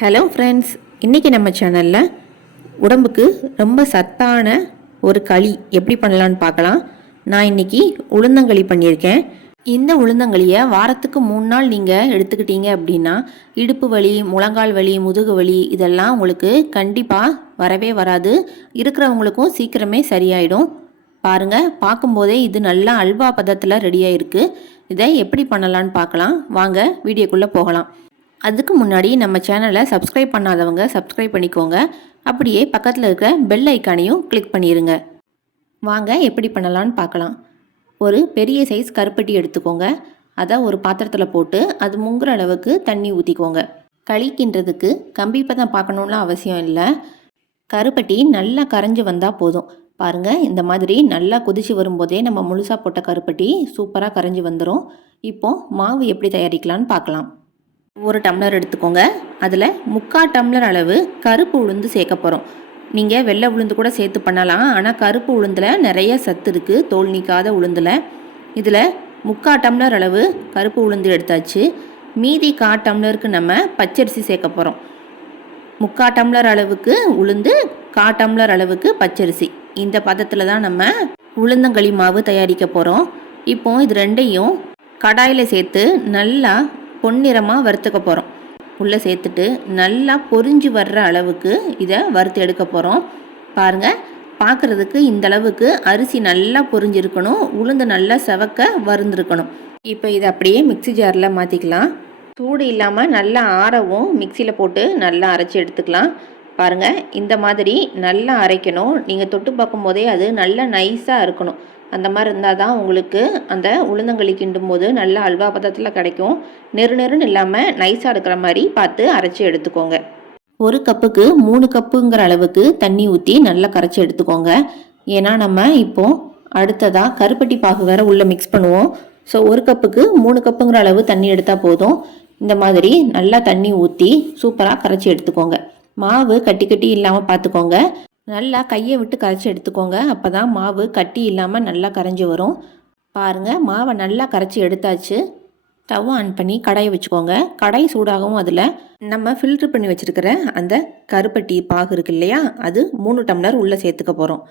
Hello friends, இன்றைக்கி நம்ம சேனலில் உடம்புக்கு ரொம்ப சத்தான ஒரு களி எப்படி பண்ணலான்னு பார்க்கலாம். நான் இன்றைக்கி உளுந்தங்களி பண்ணியிருக்கேன். இந்த உளுந்தங்களியை வாரத்துக்கு 3 நாள் நீங்கள் எடுத்துக்கிட்டீங்க அப்படின்னா இடுப்பு வலி, முழங்கால் வலி, முதுகு வலி இதெல்லாம் உங்களுக்கு கண்டிப்பாக வரவே வராது. இருக்கிறவங்களுக்கும் சீக்கிரமே சரியாயிடும். பாருங்கள், பார்க்கும்போதே இது நல்லா அல்வா பதத்தில் ரெடியாக இருக்குது. இதை எப்படி பண்ணலான்னு பார்க்கலாம். வாங்க வீடியோக்குள்ளே போகலாம். அதுக்கு முன்னாடி நம்ம சேனலை சப்ஸ்கிரைப் பண்ணாதவங்க சப்ஸ்கிரைப் பண்ணிக்கோங்க. அப்படியே பக்கத்தில் இருக்கிற பெல் ஐக்கானையும் கிளிக் பண்ணிடுங்க. வாங்க எப்படி பண்ணலான்னு பார்க்கலாம். ஒரு பெரிய சைஸ் கருப்பட்டி எடுத்துக்கோங்க. அதை ஒரு பாத்திரத்தில் போட்டு அது முங்குற அளவுக்கு தண்ணி ஊற்றிக்கோங்க. களிக்கின்றதுக்கு கம்பி பதம் பார்க்கணுன்னு அவசியம் இல்லை. கருப்பட்டி நல்லா கரைஞ்சி வந்தால் போதும். பாருங்கள், இந்த மாதிரி நல்லா கொதிச்சு வரும்போதே நம்ம முழுசாக போட்ட கருப்பட்டி சூப்பராக கரைஞ்சி வந்துடும். இப்போது மாவு எப்படி தயாரிக்கலான்னு பார்க்கலாம். ஒரு டம்ளர் எடுத்துக்கோங்க. அதில் 3/4 டம்ளர் அளவு கருப்பு உளுந்து சேர்க்க போகிறோம். நீங்கள் வெள்ளை உளுந்து கூட சேர்த்து பண்ணலாம். ஆனால் கருப்பு உளுந்தில் நிறைய சத்து இருக்குது, தோல் நீக்காத உளுந்தில். இதில் 3/4 டம்ளர் அளவு கருப்பு உளுந்து எடுத்தாச்சு. மீதி 1/4 டம்ளருக்கு நம்ம பச்சரிசி சேர்க்க போகிறோம். 3/4 டம்ளர் அளவுக்கு உளுந்து, 1/4 டம்ளர் அளவுக்கு பச்சரிசி. இந்த பதத்தில் தான் நம்ம உளுந்தங்களி மாவு தயாரிக்க போகிறோம். இப்போது இது ரெண்டையும் கடாயில் சேர்த்து நல்லா பொன்னிறமாக வறுத்துக்க போகிறோம். உள்ளே சேர்த்துட்டு நல்லா பொரிஞ்சு வர்ற அளவுக்கு இதை வறுத்து எடுக்க போகிறோம். பாருங்கள், பார்க்குறதுக்கு இந்த அளவுக்கு அரிசி நல்லா பொரிஞ்சிருக்கணும், உளுந்து நல்லா செவக்க வறுந்துருக்கணும். இப்போ இதை அப்படியே மிக்ஸி ஜாரில் மாற்றிக்கலாம். சூடு இல்லாமல் நல்லா ஆறவும் மிக்சியில் போட்டு நல்லா அரைச்சி எடுத்துக்கலாம். பாருங்கள், இந்த மாதிரி நல்லா அரைக்கணும். நீங்கள் தொட்டு பார்க்கும்போதே அது நல்லா நைஸாக இருக்கணும். அந்த மாதிரி இருந்தால் தான் உங்களுக்கு அந்த உளுந்தங்களி கிண்டும் போது நல்லா அல்வா பதத்தில் கிடைக்கும். நெருன்னு இல்லாமல் நைஸாக இருக்கிற மாதிரி பார்த்து அரைச்சி எடுத்துக்கோங்க. ஒரு கப்புக்கு 3 கப்புங்கிற அளவுக்கு தண்ணி ஊற்றி நல்லா கரைச்சி எடுத்துக்கோங்க. ஏன்னா நம்ம இப்போது அடுத்ததாக கருப்பட்டி பாகு வேறு உள்ளே மிக்ஸ் பண்ணுவோம். ஸோ ஒரு கப்புக்கு 3 கப்புங்கிற அளவு தண்ணி எடுத்தால் போதும். இந்த மாதிரி நல்லா தண்ணி ஊற்றி சூப்பராக கரைச்சி எடுத்துக்கோங்க. மாவு கட்டி கட்டி இல்லாமல் பார்த்துக்கோங்க. நல்லா கையை விட்டு கரைச்சி எடுத்துக்கோங்க. அப்போ தான் மாவு கட்டி இல்லாமல் நல்லா கரைஞ்சி வரும். பாருங்கள், மாவை நல்லா கரைச்சி எடுத்தாச்சு. ஸ்டவ் ஆன் பண்ணி கடாயை வச்சுக்கோங்க. கடாய் சூடாகவும் அதில் நம்ம ஃபில்ட்ரு பண்ணி வச்சுருக்கிற அந்த கருப்பட்டி பாகு இருக்கு இல்லையா, அது 3 டம்ளர் உள்ளே சேர்த்துக்க போகிறோம்.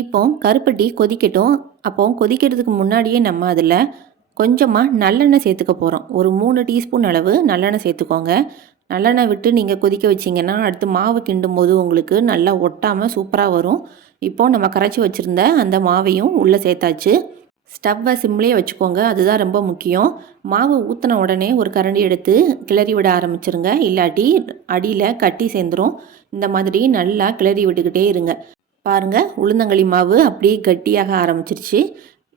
இப்போ கருப்பட்டி கொதிக்கட்டும். அப்போது கொதிக்கிறதுக்கு முன்னாடியே நம்ம அதில் கொஞ்சமாக நல்லெண்ணெய் சேர்த்துக்க போகிறோம். ஒரு 3 டீஸ்பூன் அளவு நல்லெண்ணெய் சேர்த்துக்கோங்க. நல்லெண்ணெய் விட்டு நீங்கள் கொதிக்க வச்சிங்கன்னா அடுத்து மாவு கிண்டும் போது உங்களுக்கு நல்லா ஒட்டாமல் சூப்பராக வரும். இப்போது நம்ம கரைச்சி வச்சுருந்த அந்த மாவையும் உள்ளே சேர்த்தாச்சு. ஸ்டவ்வை சிம்லேயே வச்சுக்கோங்க, அதுதான் ரொம்ப முக்கியம். மாவு ஊற்றின உடனே ஒரு கரண்டி எடுத்து கிளறி விட ஆரம்பிச்சிருங்க, இல்லாட்டி அடியில் கட்டி சேர்ந்துடும். இந்த மாதிரி நல்லா கிளறி விட்டுக்கிட்டே இருங்க. பாருங்கள், உளுந்தங்களி மாவு அப்படியே கட்டியாக ஆரம்பிச்சிருச்சு.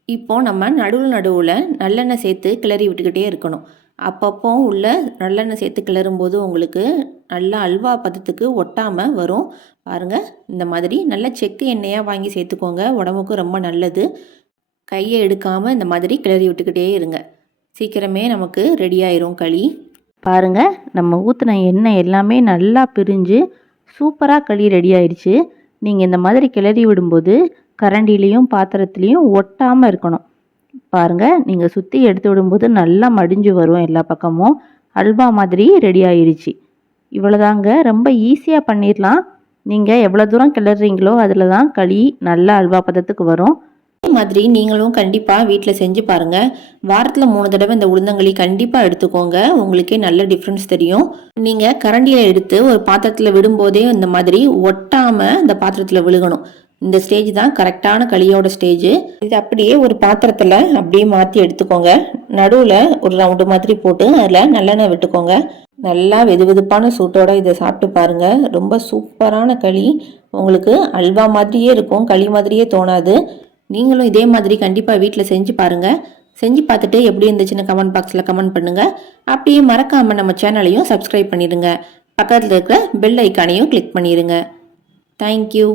இப்போது நம்ம நடுவில் நல்லெண்ணெய் சேர்த்து கிளறி விட்டுக்கிட்டே இருக்கணும். அப்பப்போ உள்ள நல்லெண்ணெய் சேர்த்து கிளறும்போது உங்களுக்கு நல்லா அல்வா பதத்துக்கு ஒட்டாமல் வரும். பாருங்கள், இந்த மாதிரி நல்ல செக்கு எண்ணெயாக வாங்கி சேர்த்துக்கோங்க, உடம்புக்கு ரொம்ப நல்லது. கையை எடுக்காமல் இந்த மாதிரி கிளறி விட்டுக்கிட்டே இருங்க. சீக்கிரமே நமக்கு ரெடி ஆயிரும் களி. பாருங்கள், நம்ம ஊற்றின எண்ணெய் எல்லாமே நல்லா பிரிஞ்சு சூப்பராக களி ரெடி ஆயிடுச்சு. நீங்கள் இந்த மாதிரி கிளறி விடும்போது கரண்டிலையும் பாத்திரத்துலேயும் ஒட்டாமல் இருக்கணும். பாருங்கள், நீங்கள் சுற்றி எடுத்து விடும்போது நல்லா மடிஞ்சு வரும். எல்லா பக்கமும் அல்வா மாதிரி ரெடி ஆயிடுச்சு. இவ்வளோதாங்க, ரொம்ப ஈஸியாக பண்ணிடலாம். நீங்கள் எவ்வளோ தூரம் கிளறீங்களோ அதில் தான் களி நல்லா அல்வா பதத்துக்கு வரும். இதே மாதிரி நீங்களும் கண்டிப்பாக வீட்டில் செஞ்சு பாருங்கள். வாரத்தில் 3 தடவை இந்த உளுந்தங்களி கண்டிப்பாக எடுத்துக்கோங்க. உங்களுக்கே நல்ல டிஃப்ரென்ஸ் தெரியும். நீங்கள் கரண்டியில் எடுத்து ஒரு பாத்திரத்தில் விடும்போதே இந்த மாதிரி ஒட்டாமல் இந்த பாத்திரத்தில் விழுகணும். இந்த ஸ்டேஜ் தான் கரெக்டான களியோட ஸ்டேஜ். இது அப்படியே ஒரு பாத்திரத்தில் அப்படியே மாற்றி எடுத்துக்கோங்க. நடுவில் ஒரு ரவுண்டு மாதிரி போட்டு அதில் நல்லெண்ணெய் விட்டுக்கோங்க. நல்லா வெதுவெதுப்பான சூட்டோட இதை சாப்பிட்டு பாருங்கள். ரொம்ப சூப்பரான களி. உங்களுக்கு அல்வா மாதிரியே இருக்கும், களி மாதிரியே தோணாது. நீங்களும் இதே மாதிரி கண்டிப்பாக வீட்டில் செஞ்சு பாருங்கள். செஞ்சு பார்த்துட்டு எப்படி இருந்துச்சுன்னு கமெண்ட் பாக்ஸில் கமெண்ட் பண்ணுங்கள். அப்படியே மறக்காமல் நம்ம சேனலையும் சப்ஸ்கிரைப் பண்ணிடுங்க. பக்கத்தில் இருக்கிற பெல் ஐக்கானையும் கிளிக் பண்ணிடுங்க. தேங்க்யூ.